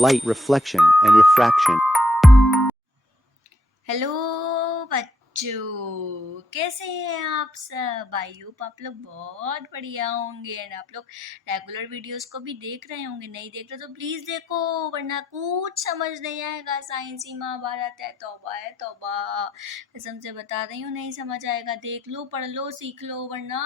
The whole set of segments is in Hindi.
light reflection and refraction. Hello बच्चों, कैसे हैं आप सब? आई होप आप लोग बहुत बढ़िया होंगे एंड आप लोग रेगुलर वीडियोस को भी देख रहे होंगे। नहीं देख रहे तो प्लीज देखो, वरना कुछ समझ नहीं आएगा। साइंस ही महाभारत है तौबा, कसम से बता रही हूँ, नहीं समझ आएगा। देख लो, पढ़ लो, सीख लो, वरना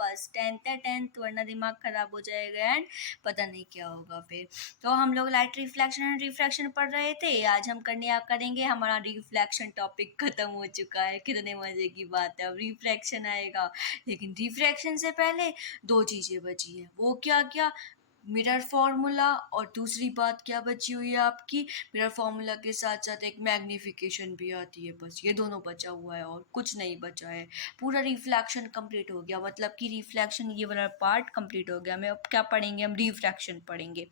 बस टेंथ है टेंथ, वरना दिमाग खराब हो जाएगा एंड पता नहीं क्या होगा फिर। तो हम लोग लाइट रिफ्लेक्शन एंड रिफ्रैक्शन पढ़ रहे थे। आज हम करेंगे, हमारा रिफ्लेक्शन टॉपिक खत्म हो चुका है। कितने मजे की बात है, अब रिफ्रैक्शन आएगा। लेकिन रिफ्रैक्शन से पहले दो चीजें बची है। वो क्या क्या? मिरर फॉर्मूला, और दूसरी बात क्या बची हुई है आपकी? मिरर फॉर्मूला के साथ साथ एक मैग्निफिकेशन भी आती है। बस ये दोनों बचा हुआ है और कुछ नहीं बचा है। पूरा रिफ्लेक्शन कंप्लीट हो गया, मतलब कि रिफ्लेक्शन ये वाला पार्ट कंप्लीट हो गया। मैं अब क्या पढ़ेंगे? हम रिफ्रैक्शन पढ़ेंगे।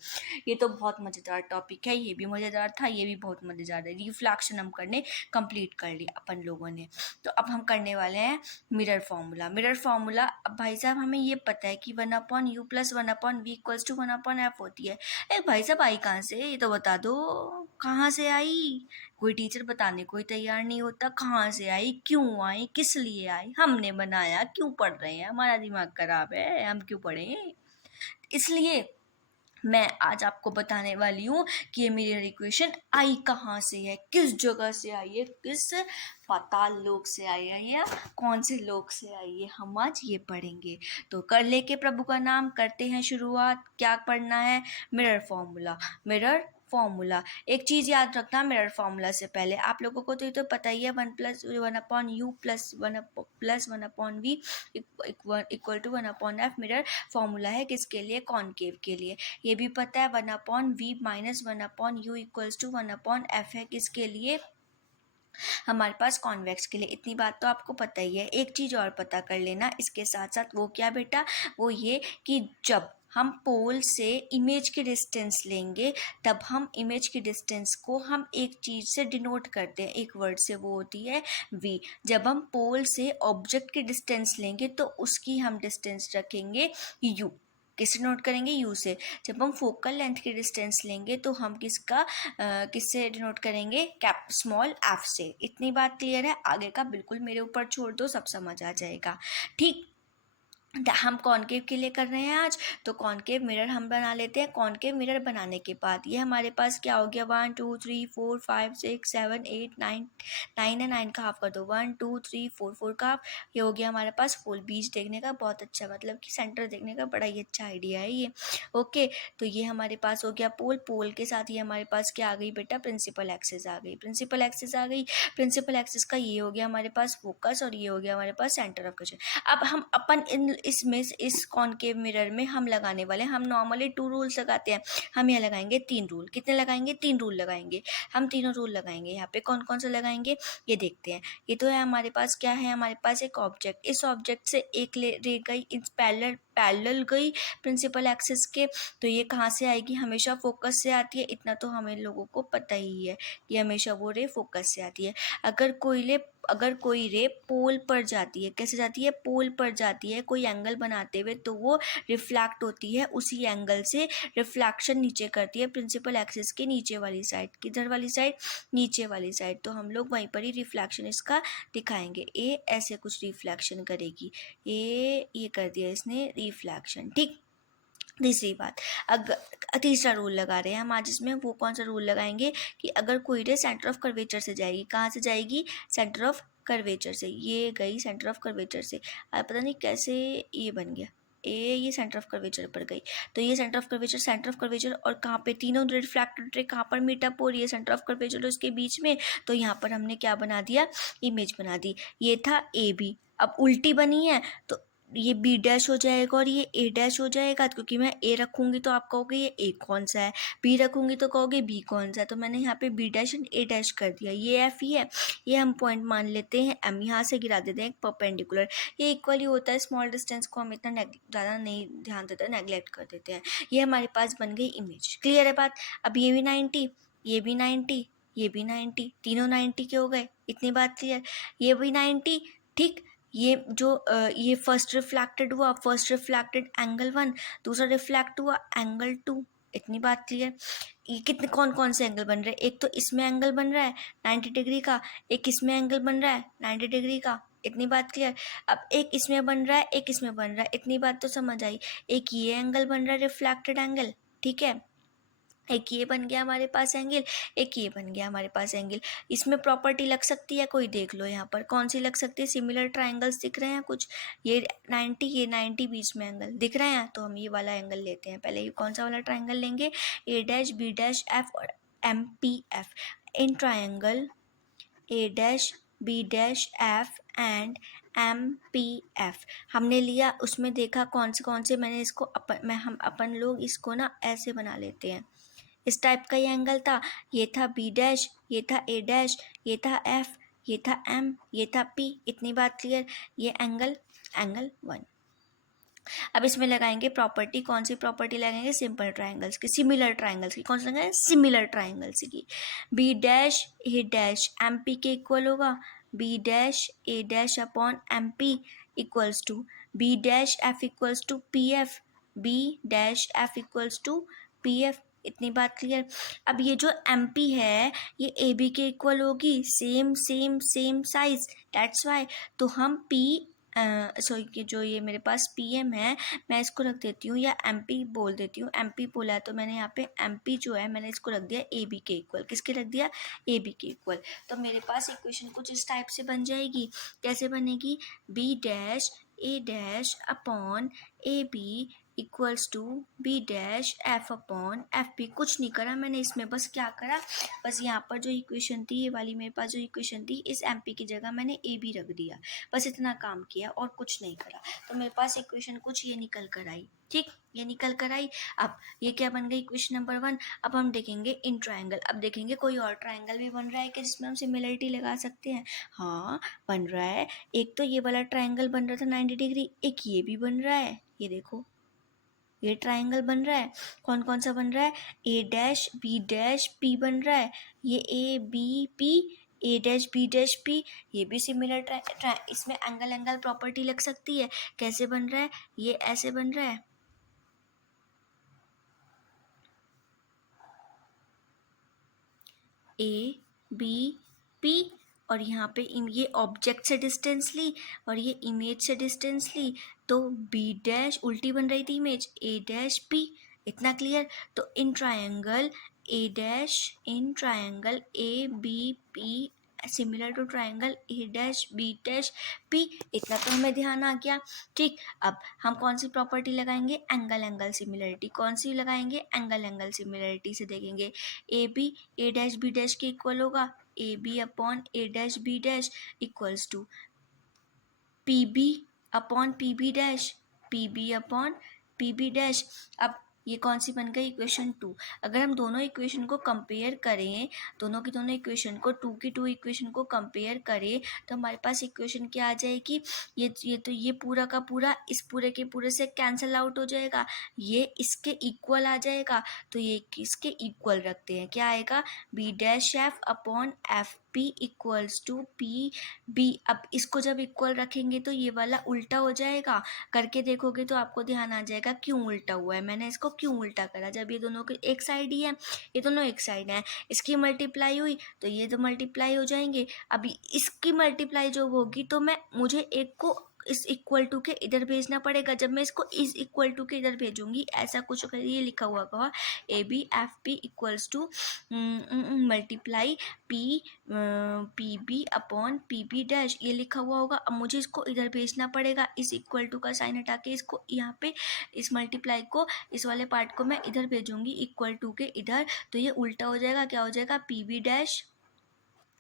ये तो बहुत मज़ेदार टॉपिक है, ये भी मज़ेदार था, ये भी बहुत मज़ेदार है। रिफ्लेक्शन हम करने कंप्लीट कर लिया अपन लोगों ने। तो अब हम करने वाले हैं मिरर फॉर्मूला। मिरर फॉर्मूला, अब भाई साहब हमें ये पता है कि 1/u + 1/v = 1/f होती है। भाई साहब आई कहाँ से? ये तो बता दो, कहाँ से आई? कोई टीचर बताने कोई तैयार नहीं होता। कहाँ से आई, क्यों आई, किस लिए आई, हमने बनाया, क्यों पढ़ रहे हैं? हमारा दिमाग खराब है, हम क्यों पढ़ें? इसलिए मैं आज आपको बताने वाली हूँ कि ये मिरर इक्वेशन आई कहाँ से है, किस जगह से आई है, किस पाताल लोक से आई है, या कौन से लोक से आई है, हम आज ये पढ़ेंगे। तो कर लेके प्रभु का नाम करते हैं शुरुआत। क्या पढ़ना है? Mirror formula. मिरर फॉर्मूला, एक चीज़ याद रखना मिरर फॉर्मूला से पहले, आप लोगों को तो ये तो पता ही है, 1+1/u + 1/v = 1/f mirror formula है। किसके लिए? कॉनकेव के लिए। ये भी पता है 1/v - 1/u = 1/f है। किसके लिए? हमारे पास कॉन्वेक्स के लिए। इतनी बात तो आपको पता ही है। एक चीज़ और पता कर लेना इसके साथ साथ, वो क्या बेटा? वो ये कि जब हम पोल से इमेज की डिस्टेंस लेंगे, तब हम इमेज की डिस्टेंस को हम एक चीज़ से डिनोट करते हैं, एक वर्ड से, वो होती है v। जब हम पोल से ऑब्जेक्ट की डिस्टेंस लेंगे तो उसकी हम डिस्टेंस रखेंगे u। किससे नोट करेंगे? u से। जब हम फोकल लेंथ की डिस्टेंस लेंगे तो हम किससे डिनोट करेंगे? कैप स्मॉल f से। इतनी बात क्लियर है? आगे का बिल्कुल मेरे ऊपर छोड़ दो, सब समझ आ जाएगा। ठीक, हम कॉनकेव के लिए कर रहे हैं आज, तो कॉनकेव मिरर हम बना लेते हैं। कॉनकेव मिरर बनाने के बाद ये हमारे पास क्या हो गया? 1 2 3 4 5 6 7 8 9 9 है, 9 का हाफ कर दो, 1 2 3 4 4 का हाफ। ये हो गया हमारे पास फुल। बीच देखने का बहुत अच्छा, मतलब कि सेंटर देखने का बड़ा ही अच्छा आइडिया है ये। ओके, तो ये हमारे पास हो गया पोल। पोल के साथ ये हमारे पास क्या आ गई बेटा? प्रिंसिपल एक्सिस आ गई। प्रिंसिपल एक्सिस आ गई। प्रिंसिपल एक्सिस का ये हो गया हमारे पास फोकस, और ये हो गया हमारे पास सेंटर ऑफ कर्वेचर। अब हम अपन इसमें इस कॉनकेव मिरर में हम लगाने वाले, हम नॉर्मली 2 रूल्स लगाते हैं, हम यहाँ लगाएंगे 3 रूल। कितने लगाएंगे? 3 रूल लगाएंगे। हम तीनों रूल लगाएंगे। यहाँ पे कौन कौन से लगाएंगे ये देखते हैं। ये तो है हमारे पास, क्या है हमारे पास? एक ऑब्जेक्ट। इस ऑब्जेक्ट से एक रे गई, इस पैरेलल गई प्रिंसिपल एक्सिस के, तो ये कहाँ से आएगी? हमेशा फोकस से आती है। इतना तो हमें लोगों को पता ही है कि हमेशा वो रे फोकस से आती है। अगर कोई रे पोल पर जाती है, कैसे जाती है? पोल पर जाती है कोई एंगल बनाते हुए, तो वो रिफ्लेक्ट होती है उसी एंगल से। रिफ्लेक्शन नीचे करती है प्रिंसिपल एक्सिस के नीचे वाली साइड। किधर वाली साइड? नीचे वाली साइड। तो हम लोग वहीं पर ही रिफ्लेक्शन इसका दिखाएंगे। ए ऐसे कुछ रिफ्लेक्शन करेगी, ये कर दिया इसने रिफ्लेक्शन। ठीक, तीसरी बात, अगर तीसरा रूल लगा रहे हैं हम आज इसमें। वो कौन सा रूल लगाएंगे कि अगर कोई रे सेंटर ऑफ कर्वेचर से जाएगी, कहाँ से जाएगी? सेंटर ऑफ कर्वेचर से। ये गई सेंटर ऑफ कर्वेचर से, पता नहीं कैसे ये बन गया ये सेंटर ऑफ कर्वेचर पर गई। तो ये सेंटर ऑफ कर्वेचर और कहाँ पे? तीनों रिफ्रैक्टेड रे कहाँ पर मीटअप हो रही है? सेंटर ऑफ कर्वेचर और उसके बीच में। तो यहाँ पर हमने क्या बना दिया? इमेज बना दी। ये था ए बी, अब उल्टी बनी है तो ये बी डैश हो जाएगा और ये ए डैश हो जाएगा, क्योंकि मैं ए रखूंगी तो आप कहोगे ये ए कौन सा है, बी रखूंगी तो कहोगे बी कौन सा है। तो मैंने यहाँ पे B dash and A dash कर दिया। ये एफ ही है, ये हम पॉइंट मान लेते हैं एम। यहाँ से गिरा देते हैं एक परपेंडिकुलर। ये इक्वली होता है, स्मॉल डिस्टेंस को हम इतना ज़्यादा नहीं ध्यान देते, नेगलेक्ट कर देते हैं। ये हमारे पास बन गई इमेज। क्लियर है बात? अब ये भी 90, ये भी 90, ये भी 90, तीनों 90 के हो गए। इतनी बात क्लियर? ये भी 90। ठीक, ये फर्स्ट रिफ्लेक्टेड हुआ, फर्स्ट रिफ्लेक्टेड एंगल 1, दूसरा रिफ्लेक्ट हुआ एंगल 2। इतनी बात क्लियर। ये कितने कौन कौन से एंगल बन रहे हैं, एक तो इसमें एंगल बन रहा है 90 डिग्री का, एक इसमें एंगल बन रहा है 90 डिग्री का, इतनी बात क्लियर। अब एक इसमें बन रहा है, एक इसमें बन रहा है, इतनी बात तो समझ आई। एक ये एंगल बन रहा है रिफ्लेक्टेड एंगल, ठीक है, एक ये बन गया हमारे पास एंगल, एक ये बन गया हमारे पास एंगल। इसमें प्रॉपर्टी लग सकती है कोई, देख लो यहाँ पर कौन सी लग सकती है, सिमिलर ट्राइंगल्स दिख रहे हैं कुछ, ये 90 ये 90 बीच में एंगल दिख रहे हैं, तो हम ये वाला एंगल लेते हैं। पहले ये कौन सा वाला ट्राइंगल लेंगे, A dash B dash F और M P F. In triangle A dash B dash F and M P F हमने लिया, उसमें देखा कौन से मैंने इसको अपन लोग इसको ना ऐसे बना लेते हैं, इस टाइप का ये एंगल था, ये था बी डैश, ये था ए डैश, ये था एफ, ये था एम, ये था पी, इतनी बात क्लियर। ये एंगल 1। अब इसमें लगाएंगे प्रॉपर्टी, कौन सी प्रॉपर्टी लगाएंगे, सिंपल ट्राइंगल्स की, सिमिलर ट्राइंगल्स की, कौन सी लगाएंगे, सिमिलर ट्राइंगल्स की। B dash A dash M P के इक्वल होगा, B dash A dash upon M P equals to B dash F equals to P F, B dash F equals to P F, इतनी बात क्लियर। अब ये जो एम पी है ये ए बी के इक्वल होगी, same same same size, that's why. तो हम पी सॉरी जो ये मेरे पास पी एम है मैं इसको रख देती हूँ, या एम पी बोल देती हूँ, एम पी बोला है तो मैंने यहाँ पे एम पी जो है मैंने इसको रख दिया ए बी के इक्वल, किसके रख दिया, ए बी के इक्वल। तो मेरे पास इक्वेशन कुछ इस टाइप से बन जाएगी, कैसे बनेगी, B dash A dash upon A B equals to B dash F upon F P. कुछ नहीं करा मैंने इसमें, बस क्या करा, बस यहाँ पर जो इक्वेशन थी ये वाली मेरे पास जो इक्वेशन थी, इस एम पी की जगह मैंने ए बी रख दिया, बस इतना काम किया और कुछ नहीं करा। तो मेरे पास इक्वेशन कुछ ये निकल कर आई, ठीक, ये निकल कर आई। अब ये क्या बन गई, क्वेश्चन नंबर 1। अब हम देखेंगे इन ट्राइंगल, अब देखेंगे कोई और ट्राइंगल भी बन रहा है कि जिसमें हम सिमिलरिटी लगा सकते हैं। हाँ बन रहा है, एक तो ये वाला ट्राइंगल बन रहा था 90 डिग्री, एक ये भी बन रहा है, ये देखो ये ट्राइंगल बन रहा है। कौन कौन सा बन रहा है, A dash B dash P बन रहा है, ये A B P, A dash B dash P, ये भी सिमिलर इसमें एंगल प्रॉपर्टी लग सकती है। कैसे बन रहा है, ये ऐसे बन रहा है, ए बी पी, और यहाँ पे ये ऑब्जेक्ट से डिस्टेंस ली और ये इमेज से डिस्टेंस ली, तो बी डैश उल्टी बन रही थी इमेज, ए डैश पी, इतना क्लियर। तो इन triangle A B P similar to triangle A dash B dash P, इतना तो हमें ध्यान आ गया, ठीक। अब हम कौन सी प्रॉपर्टी लगाएंगे, एंगल सिमिलरिटी, कौन सी लगाएंगे, एंगल सिमिलरिटी से देखेंगे, A B A dash B dash के इक्वल होगा, A B upon A dash B dash equals to P B upon P B dash, P B upon P B dash. अब ये कौन सी बन गई, इक्वेशन 2। अगर हम दोनों इक्वेशन को कंपेयर करें, दोनों की दोनों इक्वेशन को 2 की 2 इक्वेशन को कंपेयर करें, तो हमारे पास इक्वेशन क्या आ जाएगी, ये पूरा का पूरा इस पूरे के पूरे से कैंसिल आउट हो जाएगा, ये इसके इक्वल आ जाएगा, तो ये इसके इक्वल रखते हैं, क्या आएगा, B dash F upon F P equals to P B. अब इसको जब इक्वल रखेंगे तो ये वाला उल्टा हो जाएगा, करके देखोगे तो आपको ध्यान आ जाएगा क्यों उल्टा हुआ है, मैंने इसको क्यों उल्टा करा, जब ये दोनों के एक साइड ही है, ये दोनों एक साइड है, इसकी मल्टीप्लाई हुई तो ये तो मल्टीप्लाई हो जाएंगे। अभी इसकी मल्टीप्लाई जो होगी तो मुझे एक को इस इक्वल टू के इधर भेजना पड़ेगा, जब मैं इसको इस इक्वल टू के इधर भेजूंगी, ऐसा कुछ ये लिखा हुआ होगा, A B F P equals to multiply P B upon P B dash, ये लिखा हुआ होगा। अब मुझे इसको इधर भेजना पड़ेगा, इस इक्वल टू का साइन हटा के इसको यहाँ पे इस मल्टीप्लाई को इस वाले पार्ट को मैं इधर भेजूंगी इक्वल टू के इधर, तो ये उल्टा हो जाएगा, क्या हो जाएगा, P B dash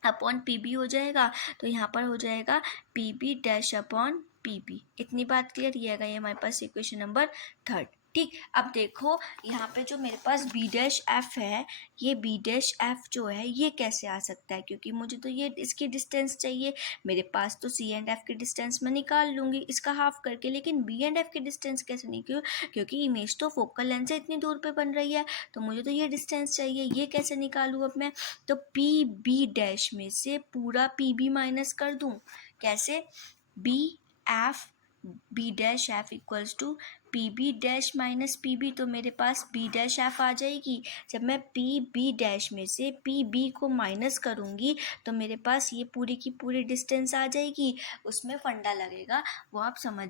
upon P B हो जाएगा, तो यहाँ पर हो जाएगा P B dash upon P B. इतनी बात क्लियर, ये आएगा ये हमारे पास इक्वेशन नंबर 3, ठीक। अब देखो यहाँ पे जो मेरे पास बी डैश एफ है, ये बी डैश एफ जो है ये कैसे आ सकता है, क्योंकि मुझे तो ये इसकी डिस्टेंस चाहिए, मेरे पास तो सी एंड एफ की डिस्टेंस मैं निकाल लूँगी इसका हाफ करके, लेकिन बी एंड एफ की डिस्टेंस कैसे निकलूँ, क्योंकि इमेज तो फोकल लेंथ से इतनी दूर पे बन रही है, तो मुझे तो ये डिस्टेंस चाहिए, ये कैसे निकालूँ अब मैं, तो पी बी डैश में से पूरा पी बी माइनस कर दूँ, कैसे, B F B dash F equals to P B dash minus P B, तो मेरे पास बी डैश एफ आ जाएगी। जब मैं पी बी डैश में से पी बी को माइनस करूँगी तो मेरे पास ये पूरी की पूरी डिस्टेंस आ जाएगी। उसमें फंडा लगेगा, वो आप समझ,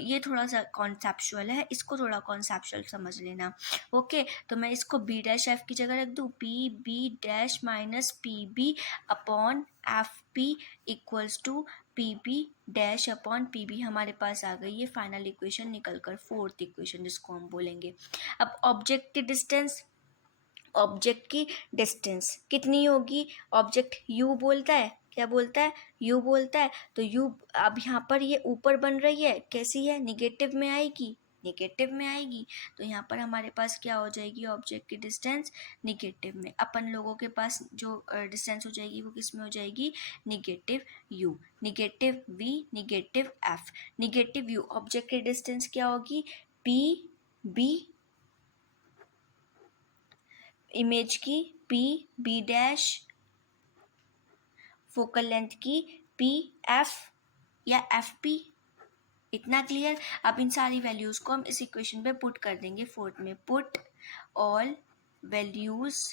ये थोड़ा सा कॉन्सेप्चुअल है, इसको थोड़ा कॉन्सेप्चुअल समझ लेना। ओके, तो मैं इसको बी डैश एफ की जगह रख दूँ, P B dash minus P B upon F P equals to P B dash upon P B हमारे पास आ गई ये फाइनल इक्वेशन निकल कर, फोर्थ इक्वेशन जिसको हम बोलेंगे। अब ऑब्जेक्ट की डिस्टेंस, ऑब्जेक्ट की डिस्टेंस कितनी होगी? ऑब्जेक्ट u बोलता है, क्या बोलता है? u बोलता है। तो u अब यहाँ पर ये ऊपर बन रही है, कैसी है? निगेटिव में आएगी, निगेटिव में आएगी। तो यहाँ पर हमारे पास क्या हो जाएगी? ऑब्जेक्ट की डिस्टेंस निगेटिव में। अपन लोगों के पास जो डिस्टेंस हो जाएगी वो किस में हो जाएगी? Negative u, negative v, negative f, negative u। Object की डिस्टेंस क्या होगी? p b, इमेज की P B dash, focal length की पी एफ या एफ पी। इतना क्लियर? अब इन सारी वैल्यूज को हम इस इक्वेशन पे पुट कर देंगे फोर्थ में। Put all values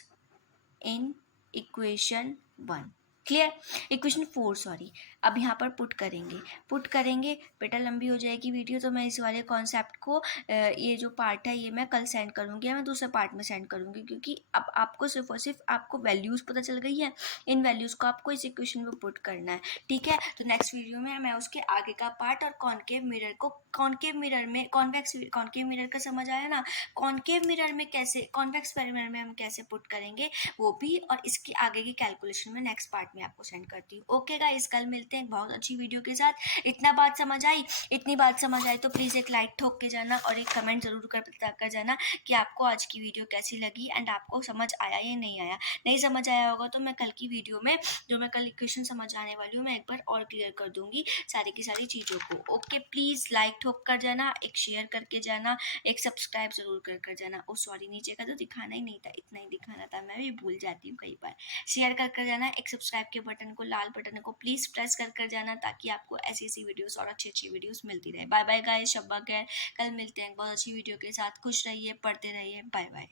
in equation 1। Clear? Equation 4 sorry. अब यहाँ पर पुट करेंगे बेटा, लंबी हो जाएगी वीडियो, तो मैं इस वाले कॉन्सेप्ट को ये जो पार्ट है ये मैं कल सेंड करूँगी या मैं दूसरे पार्ट में सेंड करूँगी, क्योंकि अब आपको सिर्फ और सिर्फ आपको वैल्यूज़ पता चल गई है, इन वैल्यूज़ को आपको इस इक्वेशन में पुट करना है। ठीक है, तो नेक्स्ट वीडियो में मैं उसके आगे का पार्ट और कॉनकेव मिरर को, कॉनकेव मिरर में कॉन्वेक्स कॉनकेव मिरर का समझ आया ना, कॉनकेव मिरर में कैसे, कॉन्वेक्स मिरर में हम कैसे पुट करेंगे वो भी, और इसकी आगे की कैलकुलेशन में नेक्स्ट पार्ट में आपको सेंड करती हूँ। ओके गाइस, कल मिलते हैं बहुत अच्छी वीडियो के साथ। इतना बात समझ आई? इतनी बात समझ आई तो प्लीज़ एक लाइक ठोक के जाना और एक कमेंट ज़रूर कर जाना कि आपको आज की वीडियो कैसी लगी एंड आपको समझ आया या नहीं आया। नहीं समझ आया होगा तो मैं कल की वीडियो में जो मैं कल इक्वेशन समझ आने वाली हूँ मैं एक बार और क्लियर कर दूंगी सारी की सारी चीज़ों को। ओके, प्लीज़ लाइक ठोक कर जाना, एक शेयर करके जाना, एक सब्सक्राइब ज़रूर कर जाना। ओ सॉरी, नीचे का तो दिखाना ही नहीं था, इतना ही दिखाना था, मैं भी भूल जाती हूँ कई बार। शेयर कर जाना, एक सब्सक्राइब के बटन को, लाल बटन को प्लीज़ प्रेस कर जाना, ताकि आपको ऐसी ऐसी वीडियोस और अच्छी वीडियोस मिलती रहे। बाय बाय गाइस, शब्बा खैर, कल मिलते हैं बहुत अच्छी वीडियो के साथ। खुश रहिए, पढ़ते रहिए, बाय बाय।